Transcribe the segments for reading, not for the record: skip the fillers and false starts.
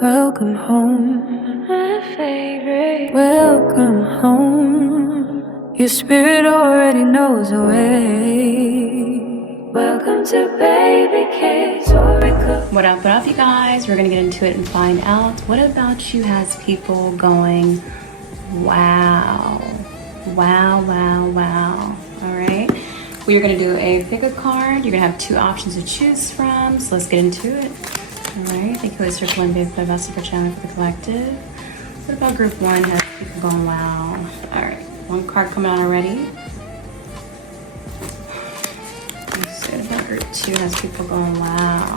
Welcome home, my favorite. Welcome home. Your spirit already knows the way. Welcome to BabycakesOracle. What up, you guys? We're gonna get into it and find out what about you has people going, wow, wow, wow, wow. All right. We are gonna do a pick a card. You're gonna have two options to choose from. So let's get into it. All right, thank you for circling Baby for the vessel for channel for the collective. What about group one has people going wow? All right, one card coming out already. Let's see what about group two has people going wow.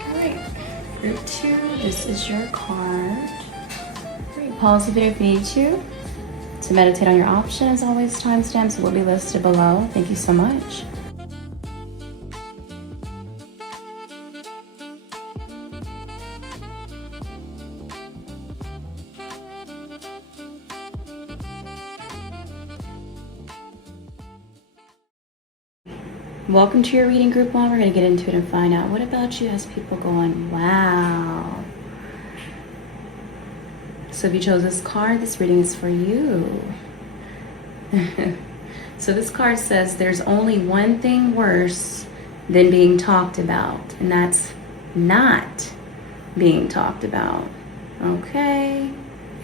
All right, group two, this is your card. All right, pause the video if you need to meditate on your options. Always timestamps will be listed below. Thank you so much. Welcome to your reading group one. We're going to get into it and find out what about you has people going, wow. So if you chose this card, this reading is for you. So this card says there's only one thing worse than being talked about, and that's not being talked about. Okay.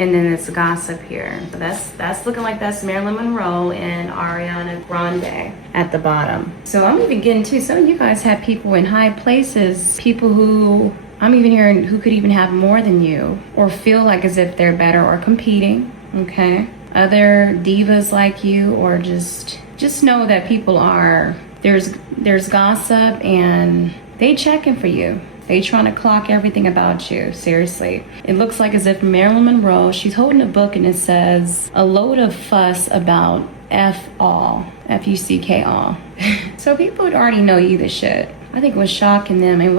And then it's gossip here. So that's looking like that's Marilyn Monroe and Ariana Grande at the bottom. So I'm even getting to some of you guys have people in high places, people who I'm even hearing who could even have more than you or feel like as if they're better or competing, okay? Other divas like you, or just know that people are, there's gossip and they checking for you. They trying to clock everything about you, seriously. It looks like as if Marilyn Monroe, she's holding a book and it says, a load of fuss about F-all, F-U-C-K all. So people would already know you the shit. I think what's shocking them, and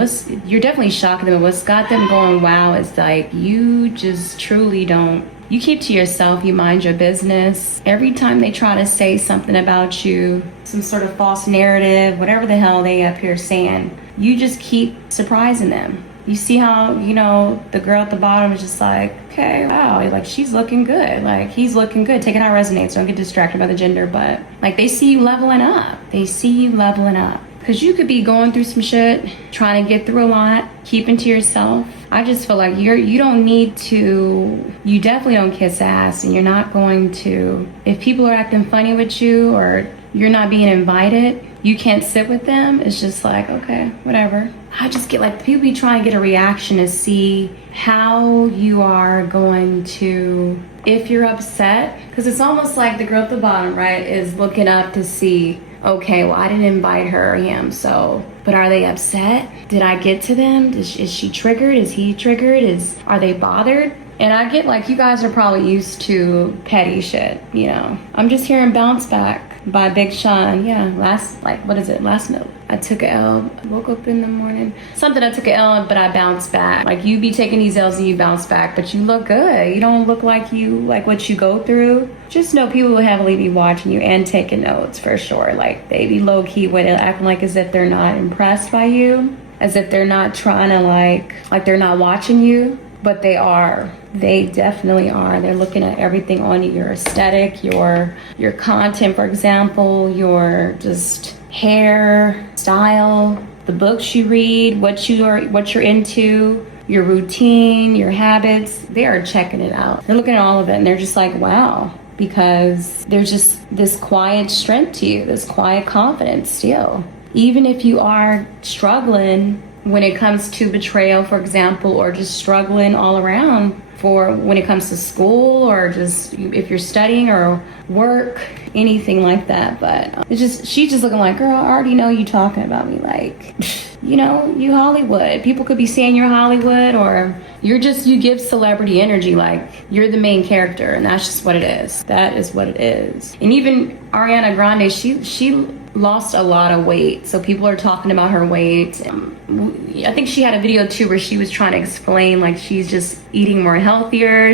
you're definitely shocking them, and what's got them going wow is like, you just truly don't, you keep to yourself, you mind your business. Every time they try to say something about you, some sort of false narrative, whatever the hell they up here saying, you just keep surprising them. You see how, the girl at the bottom is just like, okay, wow, like she's looking good. Like he's looking good. Take it how it resonates. Don't get distracted by the gender, but like they see you leveling up. They see you leveling up. Because you could be going through some shit, trying to get through a lot, keeping to yourself. I just feel like you don't need to, you definitely don't kiss ass, and you're not going to, if people are acting funny with you or you're not being invited, you can't sit with them. It's just like, okay, whatever. I just get like, people be trying to get a reaction to see how you are going to, if you're upset, because it's almost like the girl at the bottom, right, is looking up to see, okay, well, I didn't invite her or him, so, but are they upset? Did I get to them? Is she triggered? Is he triggered? Are they bothered? And I get like, you guys are probably used to petty shit, I'm just hearing bounce back by Big Sean. Yeah, last note. I took a L, woke up in the morning. I took a L, but I bounced back. Like, you be taking these L's and you bounce back, but you look good. You don't look like what you go through. Just know people will heavily be watching you and taking notes for sure. Like, they be low key with it, acting like as if they're not impressed by you, as if they're not trying to like they're not watching you. But they are. They definitely are. They're looking at everything on you, your aesthetic, your content, for example, your just hair, style, the books you read, what you're into, your routine, your habits. They are checking it out. They're looking at all of it and they're just like, wow, because there's just this quiet strength to you, this quiet confidence still. Even if you are struggling when it comes to betrayal, for example, or just struggling all around for when it comes to school, or just if you're studying or work, anything like that. But she's just looking like, girl, I already know you talking about me. Like, you Hollywood. People could be saying you're Hollywood, or you give celebrity energy, like you're the main character, and that's just what it is. That is what it is. And even Ariana Grande, she lost a lot of weight. So people are talking about her weight. I think she had a video too where she was trying to explain like she's just eating more healthier.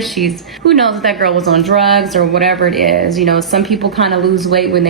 Who knows if that girl was on drugs or whatever it is. You know, some people kind of lose weight when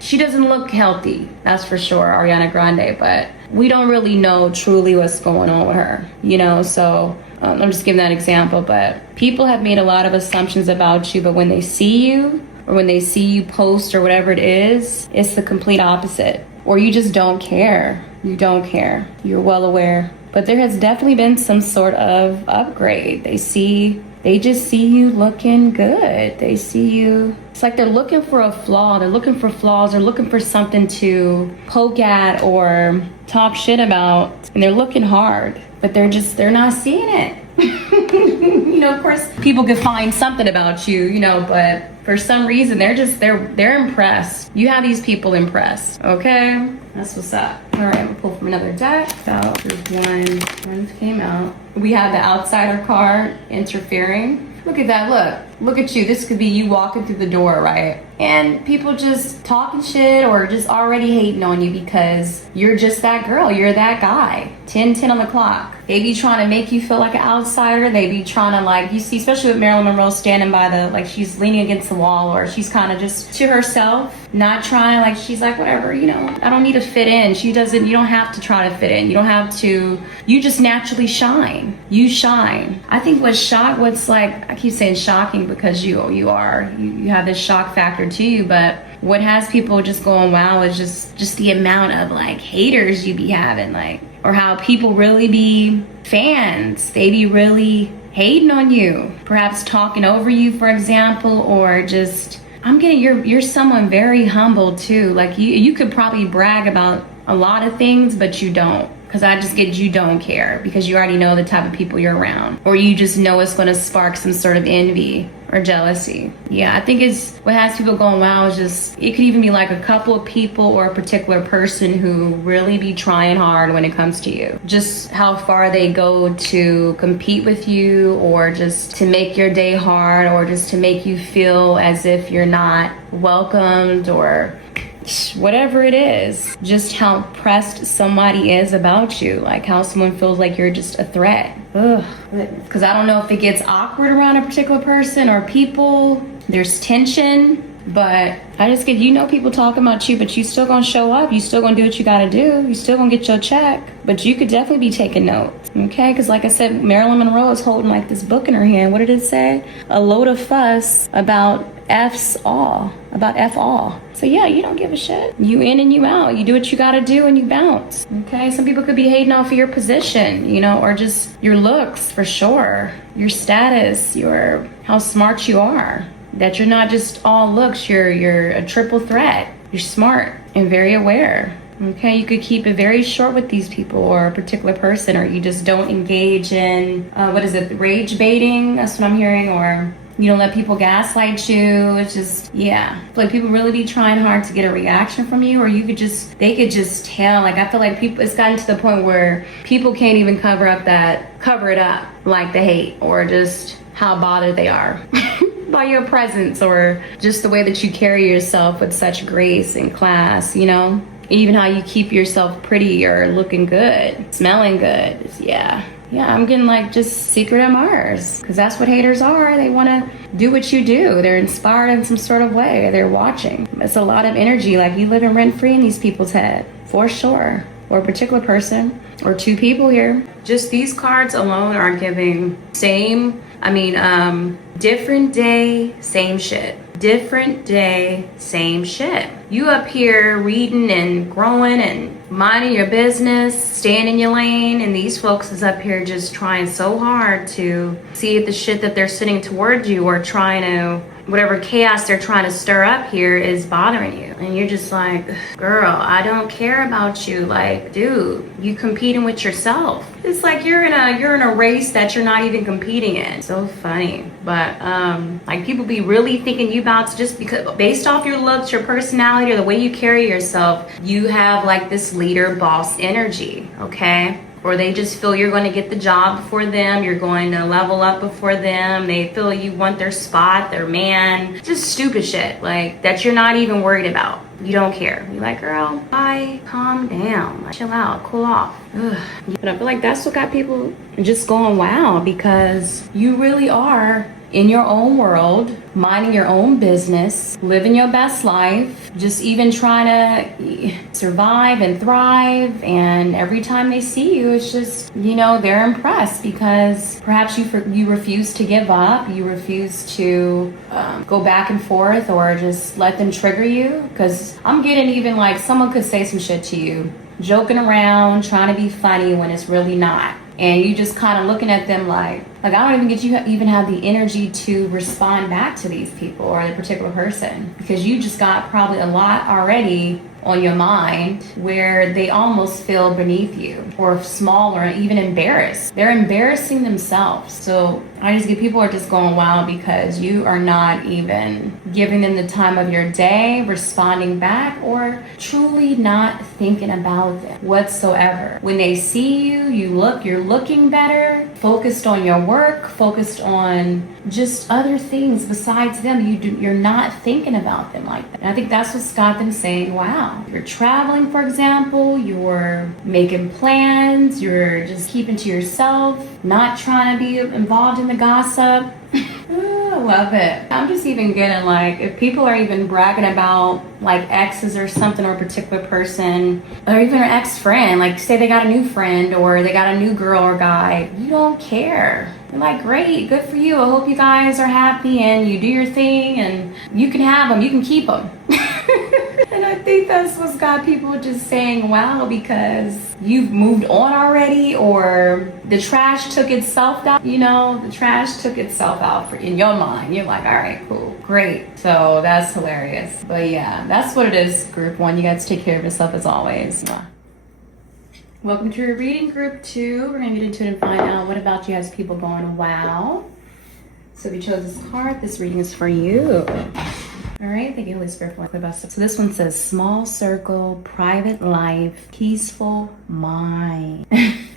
she doesn't look healthy, that's for sure, Ariana Grande, but we don't really know truly what's going on with her, you know. So I'm just giving that example, but people have made a lot of assumptions about you, but when they see you or when they see you post or whatever it is, it's the complete opposite. Or you just don't care. You don't care. You're well aware. But there has definitely been some sort of upgrade. They just see you looking good. They see you. It's like they're looking for a flaw. They're looking for flaws. They're looking for something to poke at or talk shit about. And they're looking hard, but they're not seeing it. You know, of course, people could find something about you, you know, but for some reason, they're impressed. You have these people impressed, okay? That's what's up. All right, we'll pull from another deck. So there's one came out. We have the outsider card interfering. Look at that, look at you. This could be you walking through the door, right? And people just talking shit or just already hating on you because you're just that girl, you're that guy. 10 on the clock. They be trying to make you feel like an outsider. They be trying to, like, you see, especially with Marilyn Monroe standing by like she's leaning against the wall, or she's kind of just to herself, not trying, like she's like, whatever, you know, I don't need to fit in. You don't have to try to fit in. You don't have to, you just naturally shine. You shine. I think what's like, I keep saying shocking because you have this shock factor to you, but what has people just going wow is just the amount of like haters you be having, like, or how people really be fans. They be really hating on you, perhaps talking over you, for example, or just, you're someone very humble too. Like you could probably brag about a lot of things, but you don't. Because I just get you don't care because you already know the type of people you're around. Or you just know it's going to spark some sort of envy or jealousy. Yeah, I think what has people going wow is just, it could even be like a couple of people or a particular person who really be trying hard when it comes to you. Just how far they go to compete with you, or just to make your day hard, or just to make you feel as if you're not welcomed, or whatever it is. Just how pressed somebody is about you, like how someone feels like you're just a threat. Ugh. Because I don't know if it gets awkward around a particular person or people, there's tension, but I just get, you know, people talking about you, but you still gonna show up, you still gonna do what you gotta do, you still gonna get your check, but you could definitely be taking notes, okay? Because like I said, Marilyn Monroe is holding like this book in her hand. What did it say? A load of fuss about F all. So yeah, you don't give a shit. You in and you out. You do what you gotta do and you bounce. Okay, some people could be hating off of your position, you know, or just your looks for sure. Your status, how smart you are. That you're not just all looks, you're a triple threat. You're smart and very aware. Okay, you could keep it very short with these people or a particular person, or you just don't engage in, rage baiting? That's what I'm hearing, or you don't let people gaslight you. It's just, yeah. Like people really be trying hard to get a reaction from you, or they could just tell. Like I feel like it's gotten to the point where people can't even cover it up, like the hate or just how bothered they are by your presence, or just the way that you carry yourself with such grace and class, you know? Even how you keep yourself pretty or looking good, smelling good. Yeah, I'm getting like just secret MRs, because that's what haters are. They want to do what you do. They're inspired in some sort of way. They're watching. It's a lot of energy. Like you living rent free in these people's head, for sure. Or a particular person or two people here. Just these cards alone are giving different day, same shit. Different day, same shit. You up here reading and growing and minding your business, staying in your lane, and these folks is up here just trying so hard to see if the shit that they're sending towards you, or trying to, whatever chaos they're trying to stir up here is bothering you. And you're just like, girl, I don't care about you. Like, dude, you competing with yourself. It's like you're in a race that you're not even competing in. So funny. But like people be really thinking you about to, just because based off your looks, your personality, or the way you carry yourself, you have like this leader boss energy, okay? Or they just feel you're going to get the job before them, you're going to level up before them, they feel you want their spot, their man, just stupid shit like that you're not even worried about. You don't care. You're like, girl, bye, calm down, like, chill out, cool off. Ugh. But I feel like that's what got people just going wow, because you really are in your own world, minding your own business, living your best life, just even trying to survive and thrive. And every time they see you, it's just, you know, they're impressed because perhaps you refuse to give up, you refuse to go back and forth or just let them trigger you. Because I'm getting even like someone could say some shit to you, joking around, trying to be funny when it's really not. And you just kind of looking at them like I don't even get you even have the energy to respond back to these people or the particular person, because you just got probably a lot already on your mind where they almost feel beneath you or small or even embarrassed. They're embarrassing themselves. So I just get people are just going wow because you are not even giving them the time of your day, responding back, or truly not thinking about them whatsoever. When they see you, you're looking better, focused on your work, focused on just other things besides them. You're not thinking about them like that. And I think that's what's got them saying, wow. You're traveling, for example, you're making plans, you're just keeping to yourself, not trying to be involved in the gossip. I love it. I'm just even getting like, if people are even bragging about like exes or something, or a particular person, or even an ex-friend, like say they got a new friend or they got a new girl or guy, you don't care. You're like, great, good for you. I hope you guys are happy and you do your thing and you can have them, you can keep them. And I think that's what's got people just saying, wow, because you've moved on already, or the trash took itself out, you know, the trash took itself out in your mind. You're like, all right, cool, great. So that's hilarious. But yeah, that's what it is, group one. You guys take care of yourself as always. Welcome to your reading, group 2. We're going to get into it and find out what about you has people going, wow. So if you chose this card, this reading is for you. All right, thank you, Holy Spirit, for what so this one says, small circle, private life, peaceful mind.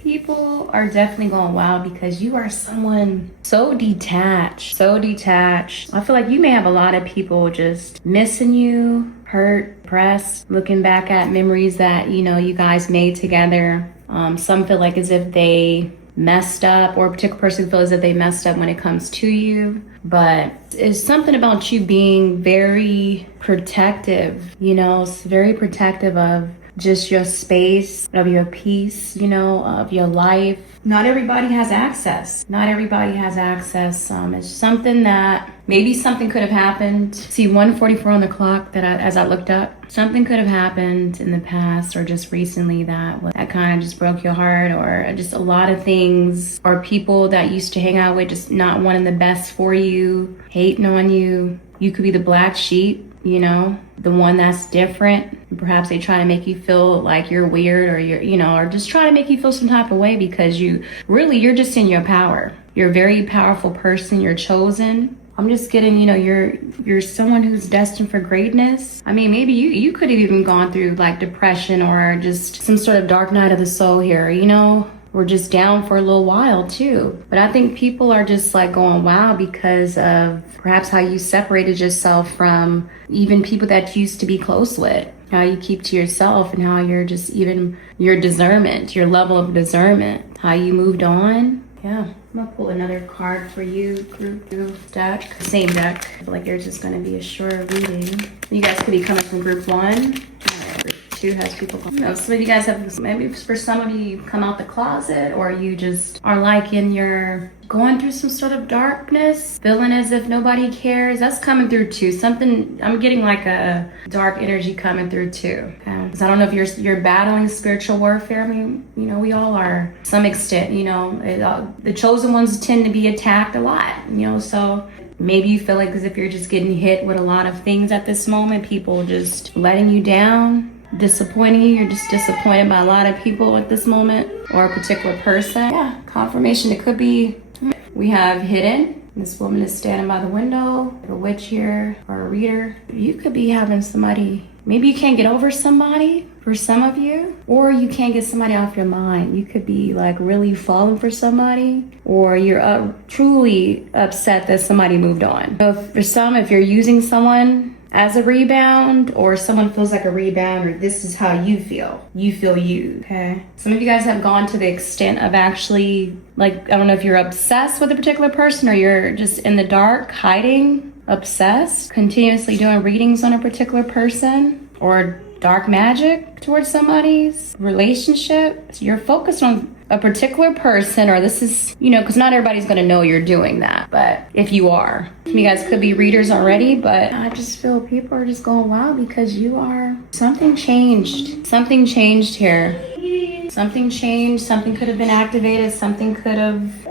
People are definitely going, wow, because you are someone so detached, so detached. I feel like you may have a lot of people just missing you, hurt, depressed, looking back at memories that, you know, you guys made together. Some feel like as if they messed up, or a particular person feels that they messed up when it comes to you. But it's something about you being very protective, you know, very protective of just your space, of your peace, you know, of your life. Not everybody has access. Not everybody has access. It's something that maybe something could have happened. See, 1:44 on the clock that as I looked up, something could have happened in the past or just recently that kind of just broke your heart, or just a lot of things, or people that you used to hang out with just not wanting the best for you, hating on you. You could be the black sheep, you know, the one that's different. Perhaps they try to make you feel like you're weird, or you're, you know, or just try to make you feel some type of way because you're just in your power. You're a very powerful person. You're chosen. I'm just getting, you know, you're someone who's destined for greatness. I mean, maybe you could have even gone through like depression or just some sort of dark night of the soul here, you know, or just down for a little while too. But I think people are just like going, wow, because of perhaps how you separated yourself from even people that you used to be close with, how you keep to yourself, and how you're just even your discernment, your level of discernment, how you moved on. Yeah, I'm gonna pull another card for you, group 2 deck. Same deck. I feel like yours is gonna be a shorter reading. You guys could be coming from group 1. Group 2 has people coming. You know, some of you guys have, maybe for some of you, you've come out the closet, or you just are like going through some sort of darkness, feeling as if nobody cares. That's coming through too. Something, I'm getting like a dark energy coming through too. Because I don't know if you're battling spiritual warfare. I mean, you know, we all are to some extent, you know. The chosen ones tend to be attacked a lot, you know, so maybe you feel like as if you're just getting hit with a lot of things at this moment, people just letting you down, disappointing you. You're just disappointed by a lot of people at this moment, or a particular person. Yeah, confirmation. It could be, we have hidden. This woman is standing by the window, a witch here, or a reader. You could be having somebody, maybe you can't get over somebody for some of you, or you can't get somebody off your mind. You could be like really falling for somebody, or you're truly upset that somebody moved on. So for some, if you're using someone as a rebound, or someone feels like a rebound, or this is how you feel. You feel used, okay? Some of you guys have gone to the extent of actually, like, I don't know if you're obsessed with a particular person or you're just in the dark, hiding, obsessed, continuously doing readings on a particular person, or dark magic towards somebody's relationship. So you're focused on a particular person, or this is, you know, because not everybody's going to know you're doing that, but if you are, you guys could be readers already, but I just feel people are just going, wow, because you are, something changed here. Something changed, something could have been activated, something could have,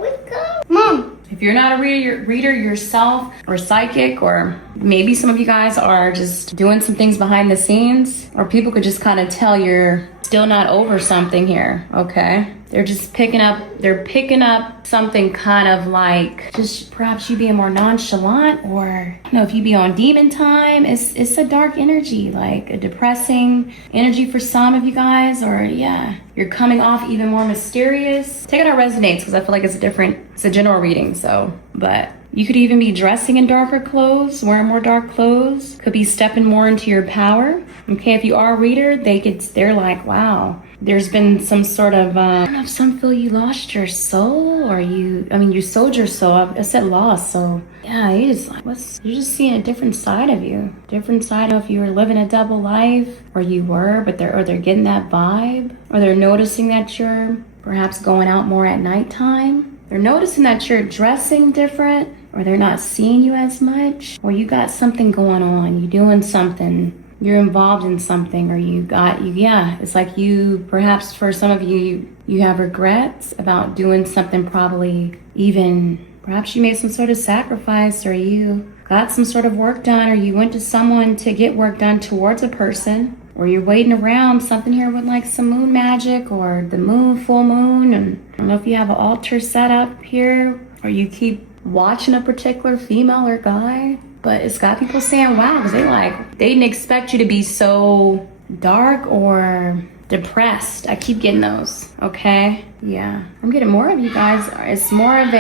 Mom. If you're not a reader yourself, or psychic, or maybe some of you guys are just doing some things behind the scenes, or people could just kind of tell you're still not over something here, okay? They're just picking up something kind of like, just perhaps you being more nonchalant, or, you know, if you be on demon time, it's a dark energy, like a depressing energy for some of you guys, or yeah, you're coming off even more mysterious. Take it how it resonates, because I feel like it's a general reading, so, but you could even be dressing in darker clothes, wearing more dark clothes, could be stepping more into your power. Okay, if you are a reader, they're like, wow, there's been some sort of, I don't know if some feel you lost your soul, or you sold your soul. I said lost, so yeah, you're just seeing a different side of you. Different side of if you were living a double life, or you were, but they're getting that vibe, or they're noticing that you're perhaps going out more at nighttime. They're noticing that you're dressing different, or they're not seeing you as much, or you got something going on, you doing something, you're involved in something, or it's like you, perhaps for some of you, you have regrets about doing something, probably even, perhaps you made some sort of sacrifice, or you got some sort of work done, or you went to someone to get work done towards a person, or you're waiting around, something here with like some moon magic, or the moon, full moon, and I don't know if you have an altar set up here, or you keep watching a particular female or guy, but it's got people saying, wow, because they didn't expect you to be so dark or depressed. I keep getting those, okay? Yeah, I'm getting more of you guys. It's more of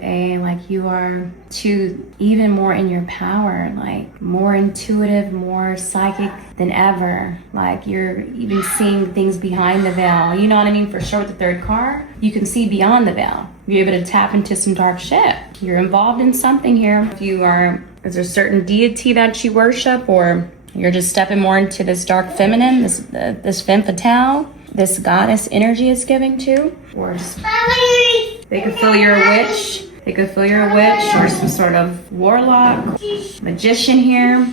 a, like you are even more in your power, like more intuitive, more psychic than ever. Like you're even seeing things behind the veil. You know what I mean? For sure with the third card, you can see beyond the veil. You're able to tap into some dark shit. You're involved in something here. If you are, is there a certain deity that you worship, or you're just stepping more into this dark feminine, this femme fatale, this goddess energy is giving to, or just, they could feel you're a witch. They could feel you're a witch, or some sort of warlock, magician here.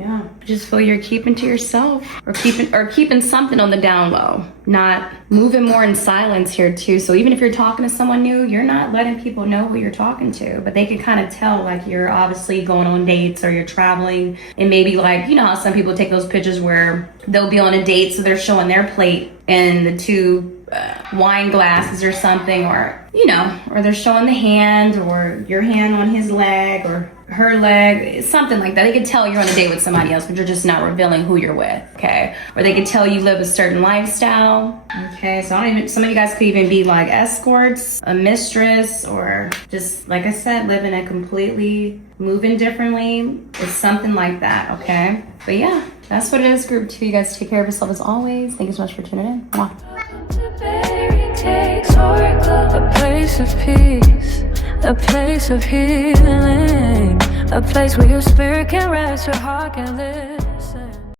Yeah, just feel you're keeping to yourself, or keeping something on the down low, not moving more in silence here too. So even if you're talking to someone new, you're not letting people know who you're talking to, but they can kind of tell, like you're obviously going on dates, or you're traveling, and maybe like, you know how some people take those pictures where they'll be on a date, so they're showing their plate and the two wine glasses or something, or you know, or they're showing the hand, or your hand on his leg or her leg, something like that. They could tell you're on a date with somebody else, but you're just not revealing who you're with, okay? Or they could tell you live a certain lifestyle, okay? So some of you guys could even be like escorts, a mistress, or just, like I said, living a completely, moving differently. It's something like that, okay? But yeah, that's what it is, group 2. You guys take care of yourself as always. Thank you so much for tuning in. Mwah. Babycakes, a place of peace, a place of healing, a place where your spirit can rest, your heart can live.